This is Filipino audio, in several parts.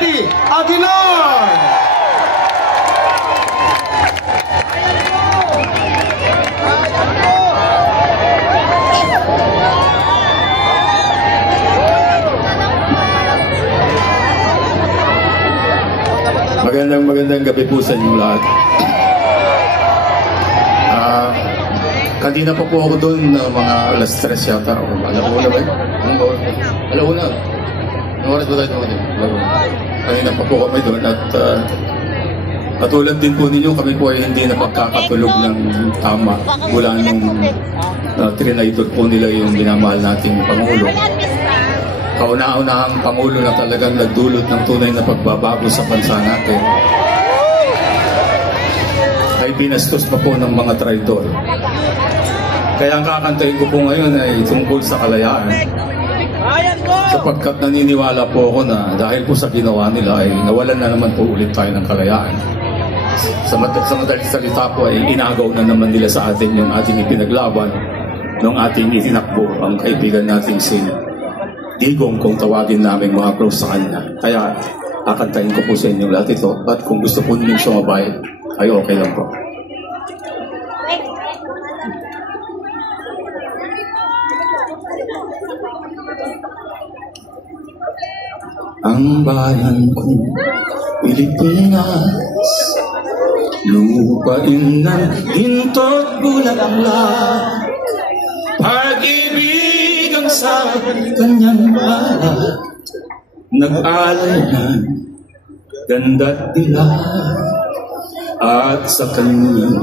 Eddie Aguilar. Magandang gabi po sa inyo lahat. Kanina pa po ako doon mga alas 3 yata. Alauna ba? Alauna. Anong oras ba tayo doon? Kanina pa po kami doon at katulad din po ninyo, kami po ay hindi napagkakatulog ng tama mula nung trinaitor po nila yung minamahal nating Pangulo. Kauna-unahang Pangulo na talagang nagdulot ng tunay na pagbabago sa bansa natin ay binastos pa po ng mga traitor. Kaya ang kakantayin ko po ngayon ay tungkol sa kalayaan. Sapagkat naniniwala po ako na dahil po sa ginawa nila ay nawalan na naman po ulit tayo ng kalayaan. Sa madaling salita po ay inagaw na naman nila sa atin yung ating ipinaglaban nung ating itinakbo ang kaibigan nating si Digong kung tawagin namin mga close sa kanya. Kaya kakantayin ko po sa inyo lahat ito at kung gusto po ninyong sumabay ay okay lang po. Ang bayan kong Pilipinas, lupain ng ginto't bulaklak, pag-ibig ang sa kanyang balat, nag-alay ng ganda't dilag, at sa kanyang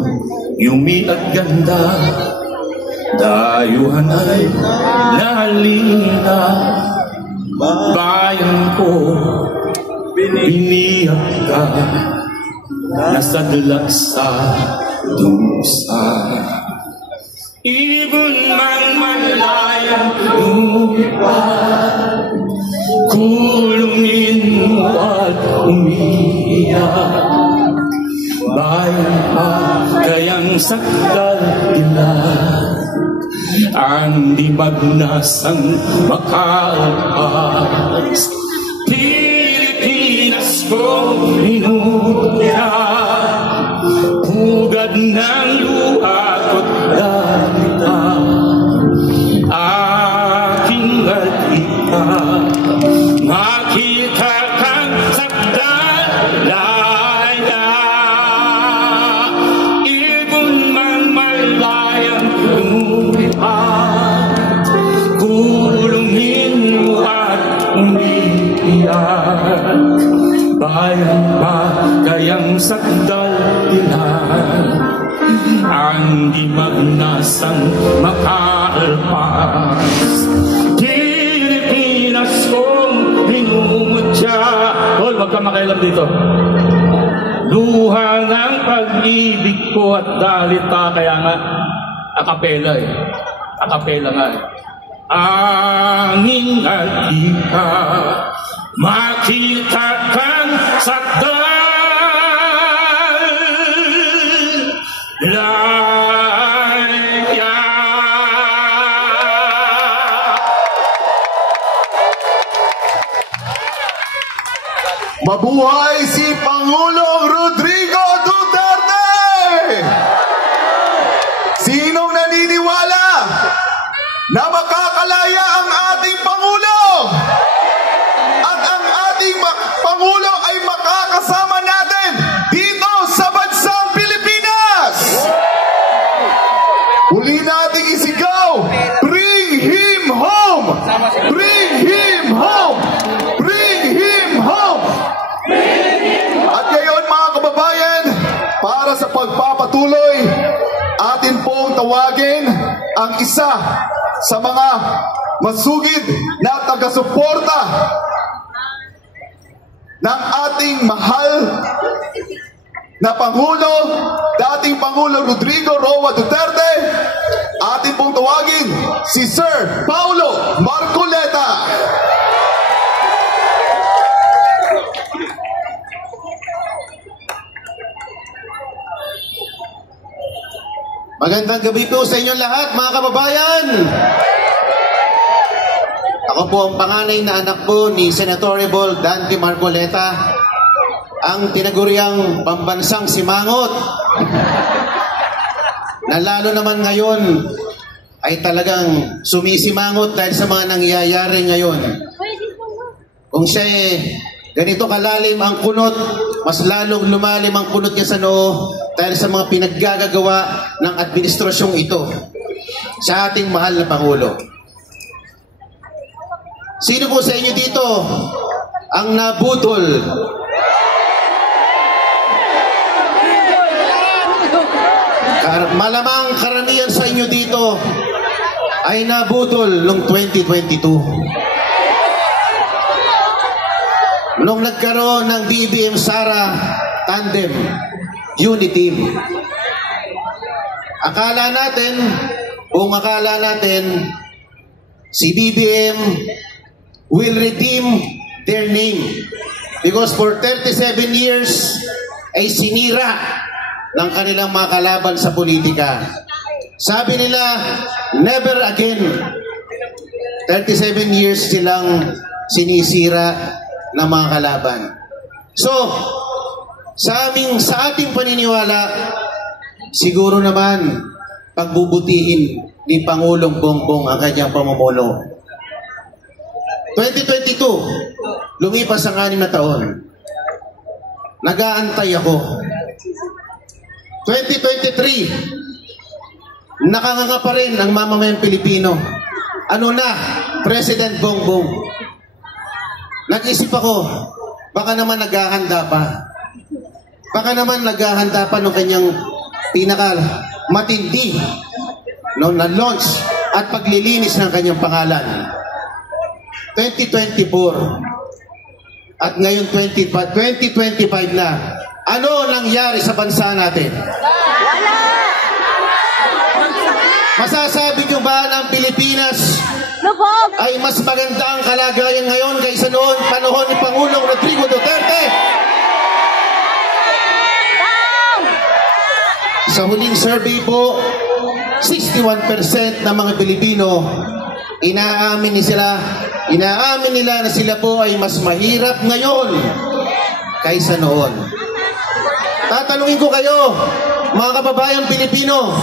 yumi at ganda, dayuhan ay nahalina. Bayan ko, biniyak ka, nasadla sa dusa. Ibon man malayang lumipat, kulungin mo at umiiyak. Bayan pa kayang sakdal dilag, ang dimag nasang makalpas. Pilipinas kong minutya, pugad ng luha ko't dalita, aking alita, makita kang sakdalaya. Ibon man malayang lumipat, kulungin mo at umiiyak. Bayan pa kayang sakdal dilag, ang dimag nasang makalpas. Pilipinas kong minumutya. Hol, wag ka makailam dito. Luha ng pag-ibig ko at dalita. Kaya nga, akapela eh. Akapela nga eh. Angin at ika, makita kang sakdal laya. Mabuhay si Pangulong Rodrigo Duterte! Sinong naniniwala na makakalaya ang ating Pangulo? At ang ating Pangulo ay makakasama natin dito sa bansang Pilipinas. Uli nating isigaw, bring him home! Bring him home! Bring him home! At ngayon mga kababayan, para sa pagpapatuloy, atin pong tawagin ang isa sa mga masugid na taga-suporta ng ating mahal na Pangulo, dating Pangulo Rodrigo Roa Duterte. Atin pong tawagin si Sir Paulo Marcoleta. Magandang gabi po sa inyong lahat, mga kababayan. Ako po ang panganay na anak po ni Senatorable Dante Marcoleta, ang tinaguriang pambansang simangot, na lalo naman ngayon ay talagang sumisimangot dahil sa mga nangyayari ngayon. Kung siya ganito kalalim ang kunot, mas lalong lumalim ang kunot niya sa noo dahil sa mga pinaggagawa ng administrasyong ito sa ating mahal na Pangulo. Sino po sa inyo dito ang nabutol? Malamang karamihan sa inyo dito ay nabutol noong 2022. Nung nagkaroon ng BBM Sara Tandem Unity Team. Akala natin si BBM will redeem their name because for 37 years ay sinira ng kanilang mga kalaban sa politika. Sabi nila, never again. 37 years silang sinisira ng mga kalaban. So, sa ating paniniwala, siguro naman pagbubutihin ni Pangulong Bongbong ang kanyang pamumuno. 2022, lumipas ang 6 na taon. Nag-aantay ako. 2023, nakanganga pa rin ang mamamayang Pilipino. Ano na, President Bongbong? Nag-isip ako, baka naman naghahanda pa. Baka naman naghahanda pa ng kanyang pinaka-matindi na launch at paglilinis ng kanyang pangalan. 2024 at ngayon 2025 na. Ano nangyari sa bansa natin? Masasabi nyo ba ng Pilipinas ay mas maganda ang kalagayan ngayon kaysa noon panahon ni Pangulong Rodrigo Duterte? Sa huling survey po, 61% ng mga Pilipino inaamin nila na sila po ay mas mahirap ngayon kaysa noon. Tatanungin ko kayo, mga kababayang Pilipino,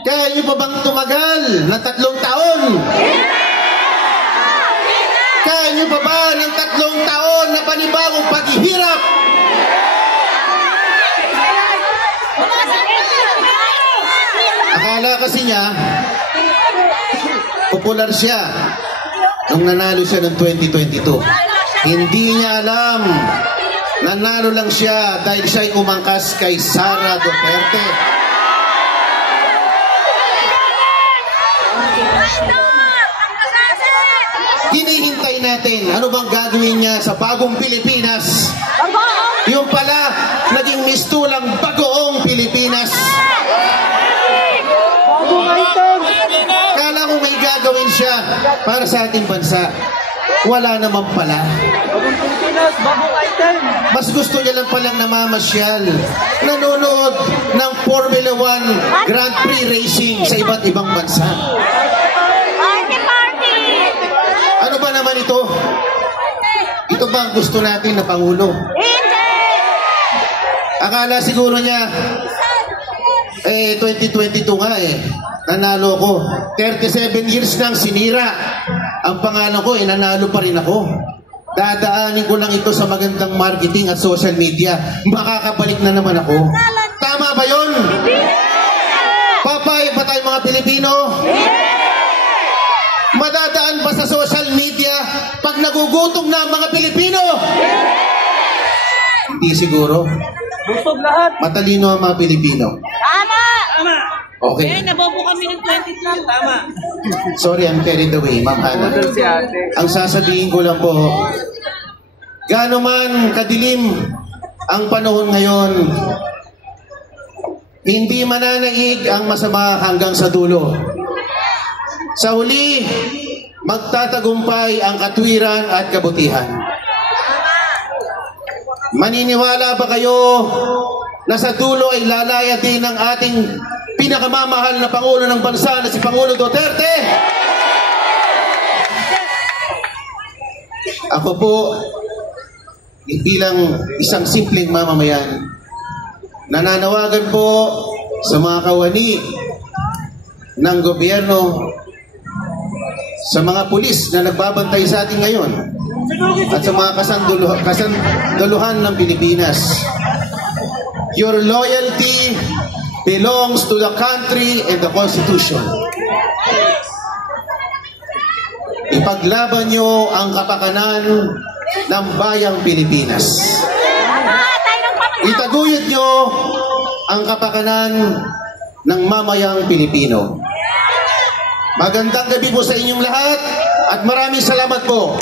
kaya nyo pa bang tumagal ng 3 taon? Kaya nyo pa ba ng 3 taon na panibagong paghihirap? Akala kasi niya, popular siya nung nanalo siya ng 2022. Hindi niya alam, nanalo lang siya dahil siya'y umangkas kay Sara Duterte. Hinihintay natin, ano bang gagawin niya sa bagong Pilipinas? Yung pala, naging mistulang bagoong Pilipinas. Kala ko may gagawin siya para sa ating bansa. Wala naman pala. Mas gusto niya lang palang namamasyal, nanonood ng Formula 1 Grand Prix racing sa iba't ibang bansa. Ano ba naman ito? Ito ba ang gusto natin na Pangulo? Akala siguro niya 2022 nga nanalo ko. 37 years nang sinira ang pangalan ko, nanalo pa rin ako. Dadaanin ko lang ito sa magandang marketing at social media. Makakabalik na naman ako. Tama ba yun? Papayag ba tayo mga Pilipino? Madadaan ba sa social media pag nagugutom na ang mga Pilipino? Hindi siguro. Busog lahat. Matalino ang mga Pilipino. Tama! Tama! Okay. Nabobo kami ng 20 lang. Tama. Sorry, I'm carried away, Ma'am Hana. Ang sasabihin ko lang po, gaano man kadilim ang panahon ngayon, hindi mananaig ang masama hanggang sa dulo. Sa huli, magtatagumpay ang katwiran at kabutihan. Maniniwala ba kayo na sa dulo ay lalaya din ng ating pinakamamahal na Pangulo ng bansa na si Pangulo Duterte? Ako po, bilang isang simpleng mamamayan, nananawagan po sa mga kawani ng gobyerno, sa mga pulis na nagbabantay sa atin ngayon, at sa mga kasanduluhan ng Pilipinas. Your loyalty belongs to the country and the Constitution. Ipaglaban nyo ang kapakanan ng bayang Pilipinas. Itaguyod nyo ang kapakanan ng mamayang Pilipino. Magandang gabi po sa inyong lahat at maraming salamat po.